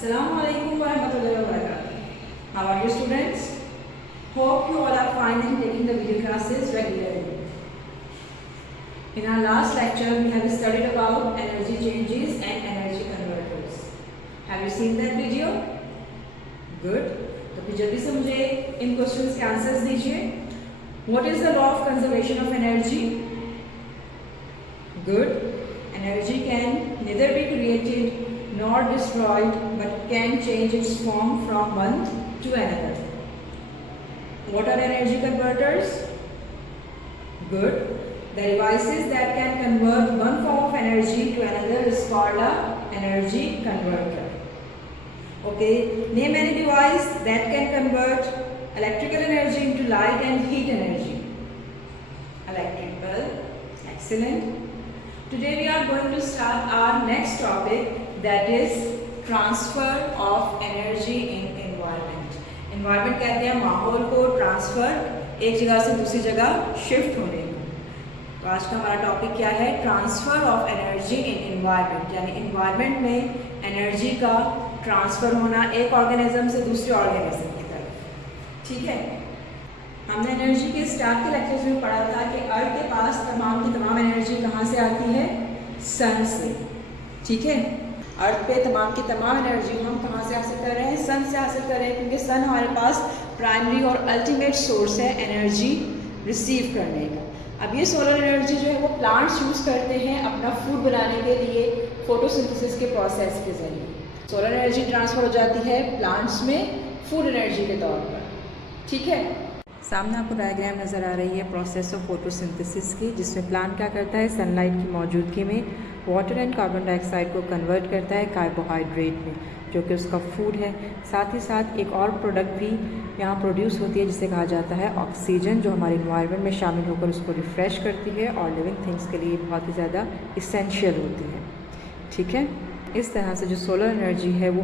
Assalamualaikum warahmatullahi wabarakatuh. How are you students? Hope you all are fine and taking the video classes regularly. In our last lecture we have studied about energy changes and energy converters. Have you seen that video? Good. तो फिर जल्दी से मुझे इन questions के answers दीजिए. What is the law of conservation of energy? Good. Energy can neither be created nor destroyed but can change its form from one to another. What are energy converters? Good. The devices that can convert one form of energy to another is called an energy converter. Okay, name any device that can convert electrical energy into light and heat energy. Electric bulb. Excellent. Today we are going to start our next topic, that is transfer of energy in environment. Environment कहते हैं माहौल को transfer एक जगह से दूसरी जगह shift होने को. तो आज का हमारा टॉपिक क्या है? Transfer of energy in environment, यानी एनवायरनमेंट में एनर्जी का ट्रांसफर होना एक ऑर्गेनिज्म से दूसरे ऑर्गेनिज्म की तरफ. ठीक है, हमने एनर्जी के स्टार्ट के लेक्चर्स में पढ़ा था कि अर्थ के पास तमाम की तमाम एनर्जी कहाँ से आती है? सन से. ठीक है, अर्थ पे तमाम की तमाम एनर्जी हम कहाँ से हासिल कर रहे हैं? सन से हासिल कर रहे हैं, क्योंकि सन हमारे पास प्राइमरी और अल्टीमेट सोर्स है एनर्जी रिसीव करने का. अब ये सोलर एनर्जी जो है वो प्लांट्स यूज़ करते हैं अपना फूड बनाने के लिए फोटोसिंथेसिस के प्रोसेस के ज़रिए. सोलर एनर्जी ट्रांसफ़र हो जाती है प्लांट्स में फूड एनर्जी के तौर पर. ठीक है, सामने आपको डायग्राम नज़र आ रही है प्रोसेस ऑफ फोटोसिंथेसिस की, जिसमें प्लांट क्या करता है? सनलाइट की मौजूदगी में वाटर एंड कार्बन डाइऑक्साइड को कन्वर्ट करता है कार्बोहाइड्रेट में, जो कि उसका फूड है. साथ ही साथ एक और प्रोडक्ट भी यहाँ प्रोड्यूस होती है जिसे कहा जाता है ऑक्सीजन, जो हमारे इन्वायरमेंट में शामिल होकर उसको रिफ़्रेश करती है और लिविंग थिंग्स के लिए बहुत ही ज़्यादा इसेंशियल होती है. ठीक है, इस तरह से जो सोलर एनर्जी है वो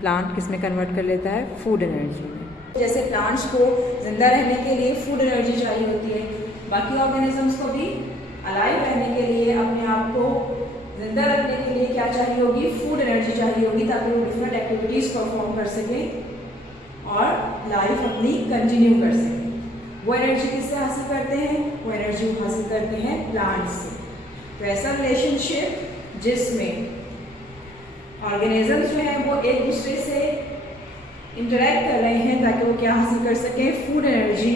प्लांट किस में कन्वर्ट कर लेता है? फूड एनर्जी में. जैसे प्लांट्स को ज़िंदा रहने के लिए फूड एनर्जी चाहिए होती है, बाकी ऑर्गेनिजम्स को भी अलाइव रहने के लिए, अपने आप को जिंदा रखने के लिए क्या चाहिए होगी? फूड एनर्जी चाहिए होगी, ताकि वो डिफरेंट एक्टिविटीज़ परफॉर्म कर सकें और लाइफ अपनी कंटिन्यू कर सकें. वो एनर्जी किससे हासिल करते हैं? वो एनर्जी हासिल करते हैं प्लांट्स से. तो ऐसा रिलेशनशिप जिसमें ऑर्गेनिजम्स जो हैं वो एक दूसरे से इंटरेक्ट कर रहे हैं ताकि वो क्या हासिल कर सकें? फूड एनर्जी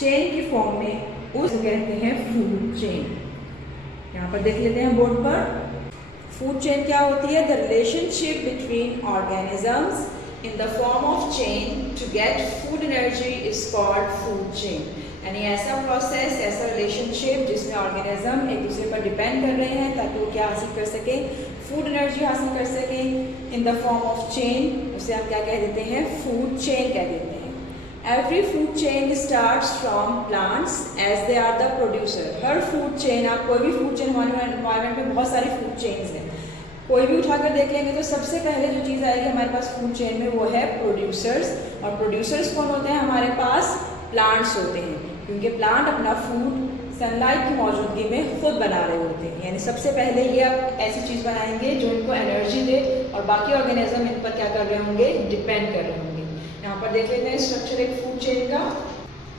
चेन की फॉर्म में, उसे कहते हैं फूड चेन. यहाँ पर देख लेते हैं बोर्ड पर. फूड चेन क्या होती है? The relationship between organisms in the form of chain to get food energy is called food chain. यानी ऐसा प्रोसेस, ऐसा रिलेशनशिप जिसमें ऑर्गेनिज्म एक दूसरे पर डिपेंड कर रहे हैं ताकि वो क्या हासिल कर सकें? फूड एनर्जी हासिल कर सकें इन द फॉर्म ऑफ चेन. उसे हम क्या कह देते हैं? फूड चेन कह देते हैं. Every food chain starts from plants as they are the producer. Her food chain, आप कोई भी फूड चेन, हमारे एनवायरनमेंट में बहुत सारी फूड चेन्स हैं, कोई भी उठाकर देख लेंगे तो सबसे पहले जो चीज़ आएगी हमारे पास फूड चेन में वो है प्रोड्यूसर्स. और प्रोड्यूसर्स कौन होते हैं? हमारे पास प्लांट्स होते हैं, क्योंकि प्लांट अपना फूड सनलाइट की मौजूदगी में खुद बना रहे होते हैं. यानी सबसे पहले ये आप ऐसी चीज़ बनाएंगे जो इनको एनर्जी दे और बाकी ऑर्गेनिज्म इन पर क्या कर रहे होंगे? डिपेंड कर रहे होंगे. यहाँ पर देख लेते हैं स्ट्रक्चर एक फूड चेन का.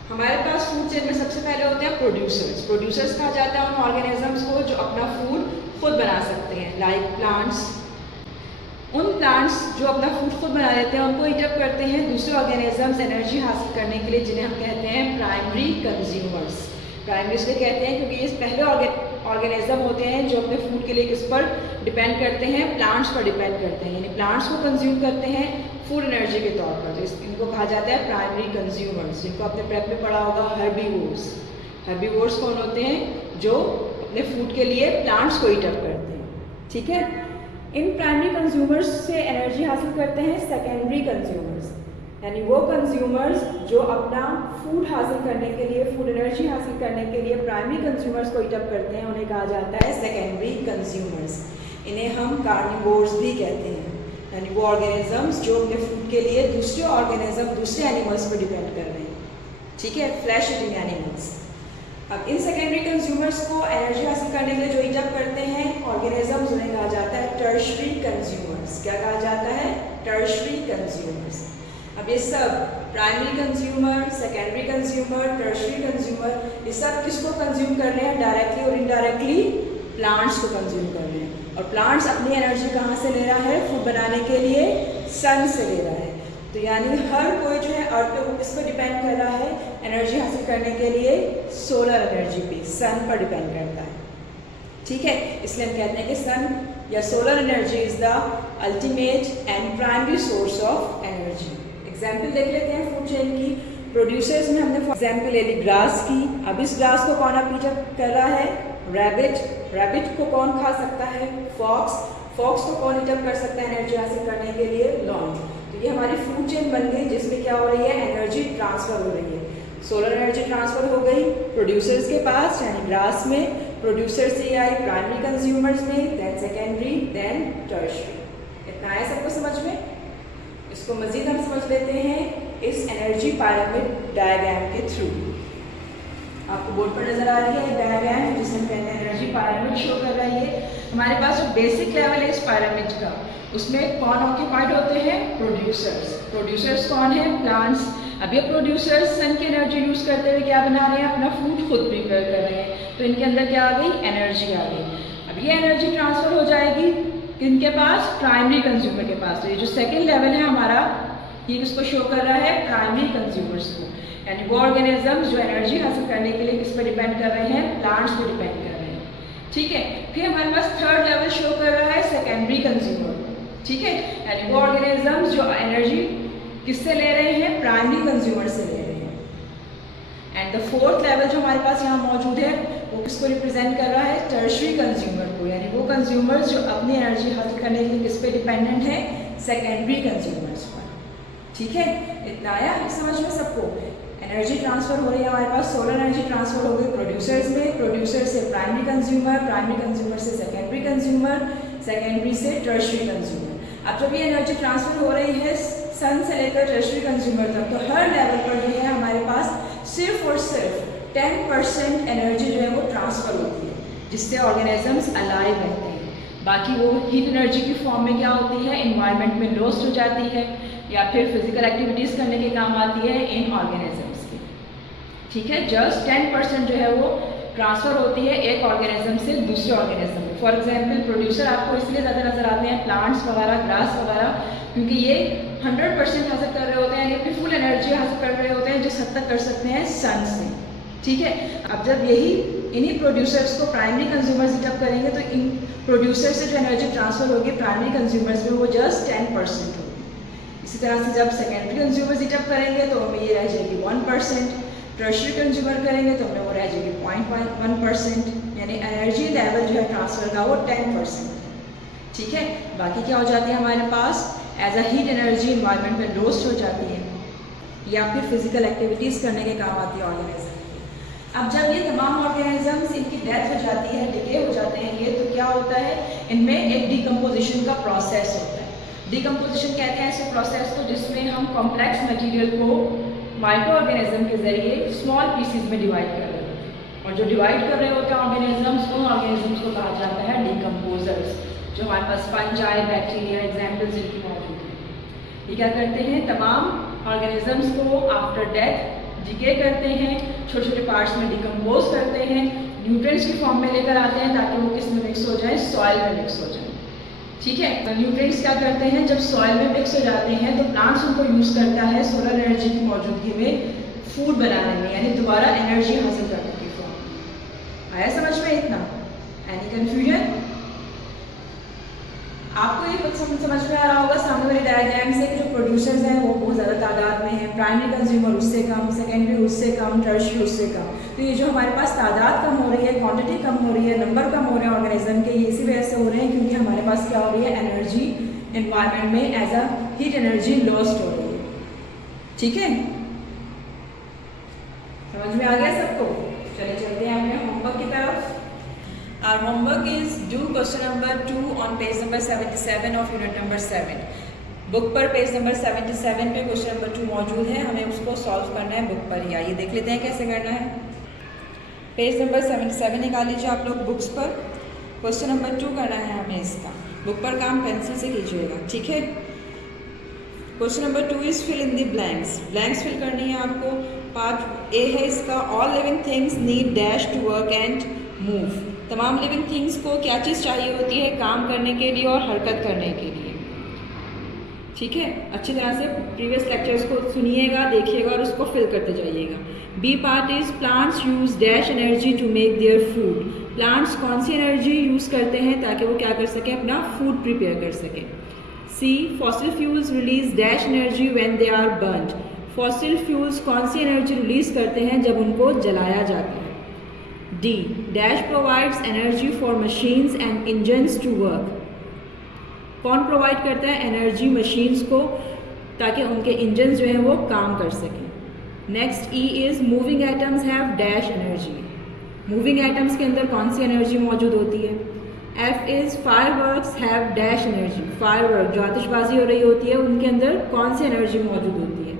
हमारे पास फूड चेन में सबसे पहले होते हैं प्रोड्यूसर्स. प्रोड्यूसर्स कहा जाता है उन ऑर्गेनिजम्स को जो अपना फूड खुद बना सकते हैं, लाइक प्लांट्स. उन प्लांट्स जो अपना फूड खुद बना लेते हैं उनको ईटअप करते हैं दूसरे ऑर्गेनिजम्स एनर्जी हासिल करने के लिए, जिन्हें हम कहते हैं प्राइमरी कंज्यूमर्स. प्राइमरी इसलिए कहते हैं क्योंकि ये पहले ऑर्गेनिज्म होते हैं जो अपने फूड के लिए किस पर डिपेंड करते हैं? प्लांट्स पर डिपेंड करते हैं, यानी प्लांट्स को कंज्यूम करते हैं फूड एनर्जी के तौर पर. तो इनको कहा जाता है प्राइमरी कंज्यूमर्स, जिनको आपने प्रेप में पढ़ा होगा हर्बीवोर्स. हर्बीवोर्स कौन होते हैं? जो अपने फूड के लिए प्लांट्स को ईटअप करते हैं. ठीक है, इन प्राइमरी कंज्यूमर्स से एनर्जी हासिल करते हैं सेकेंडरी कंज्यूमर्स, यानी वो कंज्यूमर्स जो अपना फूड हासिल करने के लिए, फूड एनर्जी हासिल करने के लिए प्राइमरी कंज्यूमर्स को ईटअप करते हैं, उन्हें कहा जाता है सेकेंडरी कंज्यूमर्स. इन्हें हम कार्निवोर्स भी कहते हैं, यानी वो ऑर्गेनिजम्स जो अपने फूड के लिए दूसरे ऑर्गेनिज्म, दूसरे एनिमल्स पर डिपेंड कर रहे हैं. ठीक है, फ्लैश ईटिंग एनिमल्स. अब इन सेकेंडरी कंज्यूमर्स को एनर्जी हासिल करने के लिए जो ईटअप करते हैं ऑर्गेनिजम्स, उन्हें कहा जाता है टर्शरी कंज्यूमर्स। क्या कहा जाता है? Tertiary consumers. अब ये सब primary consumer, secondary consumer, tertiary consumer, ये सब किसको कंज्यूम कर रहे हैं? डायरेक्टली और इनडायरेक्टली प्लांट्स को कंज्यूम कर रहे हैं। और प्लांट्स अपनी एनर्जी कहाँ से ले रहा है? फूड बनाने के लिए सन से ले रहा है। तो यानी हर कोई जो है अर्थ पे वो किस पर डिपेंड कर रहा है एनर्जी हासिल करने के लिए? सोलर एनर्जी पे, सन पर डिपेंड करता है। ठीक है, इसलिए हम कहते हैं कि सन या solar energy is the ultimate and primary source of energy. Example देख लेते हैं फूड चेन की। प्रोड्यूसर्स में हमने फॉर एग्जाम्पल ले ली ग्रास की। अब इस ग्रास को कौन अप कर रहा है? रैबिट। रैबिट को कौन खा सकता है? फॉक्स। फॉक्स को कौन ईटअप कर सकता है एनर्जी हासिल करने के लिए? लॉन्ग। तो ये हमारी फूड चेन बन गई जिसमें क्या हो रही है? एनर्जी ट्रांसफर हो रही है। सोलर एनर्जी ट्रांसफर हो गई प्रोड्यूसर्स के पास यानी ग्रास में, प्रोड्यूसर से आई प्राइमरी कंज्यूमर्स में, देन सेकेंडरी, देन टर्शरी। इतना है सबको समझ में? इसको मजीद हम समझ लेते हैं इस एनर्जी पिरामिड डायग्राम के थ्रू। आपको बोर्ड पर नजर आ रही है डायग्राम जिसे हम कहते हैं एनर्जी पिरामिड शो कर रही है। हमारे पास जो बेसिक लेवल है इस पिरामिड का, उसमें कौन ऑक्यूपाइड होते हैं? प्रोड्यूसर्स। प्रोड्यूसर्स कौन है? प्लांट्स। अब ये प्रोड्यूसर्स सन की एनर्जी यूज करते हुए क्या बना रहे हैं? अपना फूड खुद प्रिपेयर कर रहे हैं। तो इनके अंदर क्या आ गई? एनर्जी आ गई। अब ये एनर्जी ट्रांसफर हो जाएगी किनके पास? प्राइमरी कंज्यूमर के पास। तो ये जो सेकेंड लेवल है हमारा, ये किसको शो कर रहा है? प्राइमरी कंज्यूमर्स को, यानी वो ऑर्गेनिजम्स जो एनर्जी हासिल करने के लिए किस पर डिपेंड कर रहे हैं? प्लांट्स पर डिपेंड कर रहे हैं। ठीक है, फिर हमारे पास थर्ड लेवल शो कर रहा है सेकेंडरी कंज्यूमर। ठीक है, यानी वो ऑर्गेनिजम्स जो एनर्जी किससे ले रहे हैं? प्राइमरी कंज्यूमर से ले रहे हैं। एंड द फोर्थ लेवल जो हमारे पास यहाँ मौजूद है वो किसको रिप्रेजेंट कर रहा है? टर्शरी कंज्यूमर को, यानी वो कंज्यूमर्स जो अपनी एनर्जी हासिल करने के लिए किस पे डिपेंडेंट है? सेकेंडरी कंज्यूमर्स पर। ठीक है, इतना आया समझ में सबको? एनर्जी ट्रांसफर हो रही है हमारे पास, सोलर एनर्जी ट्रांसफर हो गई प्रोड्यूसर्स में, प्रोड्यूसर से प्राइमरी कंज्यूमर, प्राइमरी कंज्यूमर से सेकेंडरी कंज्यूमर, सेकेंडरी से टर्शरी कंज्यूमर। अब जब ये एनर्जी ट्रांसफर हो रही है सन से लेकर टर्शरी कंज्यूमर तक, तो हर लेवल पर जो है हमारे पास सिर्फ और सिर्फ 10% एनर्जी जो है वो ट्रांसफर होती है, जिससे ऑर्गेनिजम्स अलाइव रहते हैं। बाकी वो हीट एनर्जी की फॉर्म में क्या होती है? इन्वायरमेंट में लॉस्ट हो जाती है या फिर फिजिकल एक्टिविटीज़ करने के काम आती है इन ऑर्गेनिजम्स की। ठीक है, जस्ट 10% जो है वो ट्रांसफर होती है एक ऑर्गेनिज्म से दूसरे ऑर्गेनिज्म में। फॉर एग्जांपल प्रोड्यूसर आपको इसलिए ज़्यादा नजर आते हैं, प्लांट्स वगैरह, ग्रास वगैरह, क्योंकि ये 100% हासिल कर रहे होते हैं, यानी अपनी फुल एनर्जी हासिल कर रहे होते हैं जिस हद तक कर सकते हैं सन से। ठीक है, अब जब इन्हीं प्रोड्यूसर्स को प्राइमरी कंज्यूमर्स ईटअप करेंगे तो इन प्रोड्यूसर से जो एनर्जी ट्रांसफर होगी प्राइमरी कंज्यूमर्स में वो जस्ट 10% होगी। इसी तरह से जब सेकेंडरी कंज्यूमर्स ईटअप करेंगे तो हमें ये रह जाएगी 1%, टर्शरी कंज्यूमर करेंगे तो हमें वो रह जाएगी 0.1%, यानी एनर्जी लेवल जो है ट्रांसफर का वो 10%। ठीक है, बाकी क्या हो जाती है हमारे पास? As a heat energy environment में लॉस्ट हो जाती है या फिर फिजिकल एक्टिविटीज़ करने के काम आती है ऑर्गेनिज्म। अब जब ये तमाम ऑर्गेनिजम्स इनकी डेथ हो जाती है, डिके हो जाते हैं ये, तो क्या होता है? इनमें एक डिकम्पोजिशन का प्रोसेस होता है। डिकम्पोजिशन कहते हैं ऐसे प्रोसेस को जिसमें हम कॉम्प्लेक्स मटेरियल को माइक्रो ऑर्गेनिज्म के जरिए स्मॉल पीसीज में डिवाइड कर रहे होते हैं, और जो डिवाइड कर रहे होते हैं ऑर्गेनिजम्स, उन ऑर्गेनिजम्स को कहा जाता है डिकम्पोजर्स। जो हमारे पास फंजाई, बैक्टीरिया एग्जाम्पल्स इनकी मौजूद हैं। ये क्या करते हैं? तमाम ऑर्गेनिजम्स को आफ्टर डेथ डिके करते हैं, छोटे छोटे पार्ट्स में डिकम्पोज करते हैं, न्यूट्रिएंट्स की फॉर्म में लेकर आते हैं ताकि वो किस में मिक्स हो जाए? सॉइल में मिक्स हो जाए। ठीक है, तो न्यूट्रिएंट्स क्या करते हैं? जब सॉइल में मिक्स हो जाते हैं तो प्लांट्स उनको यूज़ करता है सोलर एनर्जी की मौजूदगी में फूड बनाने में, यानी दोबारा एनर्जी हासिल करने की फॉर्म में। आया समझ में इतना? Any confusion? आपको ये समझ में आ रहा होगा सामने वाली डायग्राम से कि जो प्रोड्यूसर्स हैं वो बहुत ज़्यादा तादाद में हैं, प्राइमरी कंज्यूमर उससे कम, सेकेंडरी उससे कम, टर्शरी उससे कम। तो ये जो हमारे पास तादाद कम हो रही है, क्वांटिटी कम हो रही है, नंबर कम हो रहे हैं ऑर्गेनिज्म के, ये इसी वजह से हो रहे हैं क्योंकि हमारे पास क्या हो रही है? एनर्जी एनवायरनमेंट में as a heat energy lost हो रही है। ठीक है, समझ में आ गया सबको? चलिए चलते हैं अपने होमवर्क की तरफ। Our homework is do question number 2 on page number 77 of unit number 7. Book पर पेज नंबर 77 पे क्वेश्चन नंबर 2 मौजूद है, हमें उसको सॉल्व करना है बुक पर ही। आइए देख लेते हैं कैसे करना है। पेज नंबर 77 निकाल लीजिए आप लोग बुक्स पर। क्वेश्चन नंबर 2 करना है हमें इसका। बुक पर काम पेंसिल से कीजिएगा, ठीक है। Question number 2 is fill in the blanks. Blanks fill करनी है आपको। पार्ट ए है इसका, all living things need dash to work and move. तमाम लिविंग थिंग्स को क्या चीज़ चाहिए होती है? काम करने के लिए और हरकत करने के लिए, ठीक है। अच्छी तरह से प्रीवियस लेक्चर्स को सुनिएगा, देखिएगा और उसको फिल करते जाइएगा। B part is plants use dash energy to make their food. Plants कौन सी एनर्जी यूज़ करते हैं ताकि वो क्या कर सकें? अपना फूड प्रिपेयर कर सकें। C fossil fuels release dash energy when they are burned. Fossil fuels कौन सी एनर्जी रिलीज करते हैं जब उनको जलाया जाता है। D dash provides energy for machines and engines to work. कौन प्रोवाइड करता है एनर्जी मशीन्स को ताकि उनके इंजन जो हैं वो काम कर सकें। Next E is moving atoms have dash energy. Moving atoms के अंदर कौन सी एनर्जी मौजूद होती है? F is fireworks have dash energy. Firework जो आतिशबाजी हो रही होती है उनके अंदर कौन सी एनर्जी मौजूद होती है?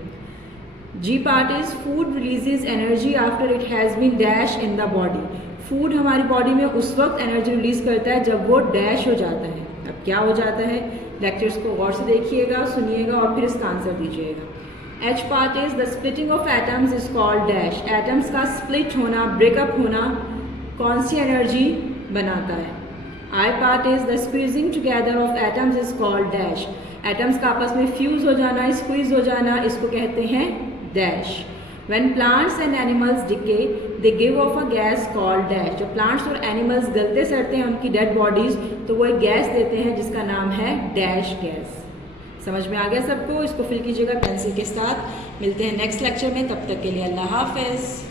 जी part is food releases energy after it has been dash in the body. Food हमारी बॉडी में उस वक्त एनर्जी रिलीज करता है जब वो डैश हो जाता है। अब क्या हो जाता है? लेक्चर्स को गौर से देखिएगा, सुनिएगा और फिर इसका आंसर दीजिएगा। H part is the splitting of atoms is called dash. Atoms का स्प्लिट होना, ब्रेकअप होना कौन सी एनर्जी बनाता है? आई part is the squeezing together of atoms is called dash. Atoms का आपस में फ्यूज हो जाना, स्क्वीज हो जाना, इसको कहते हैं dash. When plants and animals decay, they give off a gas called dash. जब plants और animals गलते सड़ते हैं उनकी डेड बॉडीज तो वो एक गैस देते हैं जिसका नाम है डैश गैस। समझ में आ गया सबको? इसको फिल कीजिएगा पेंसिल के साथ। मिलते हैं नेक्स्ट लेक्चर में, तब तक के लिए अल्लाह हाफिज़।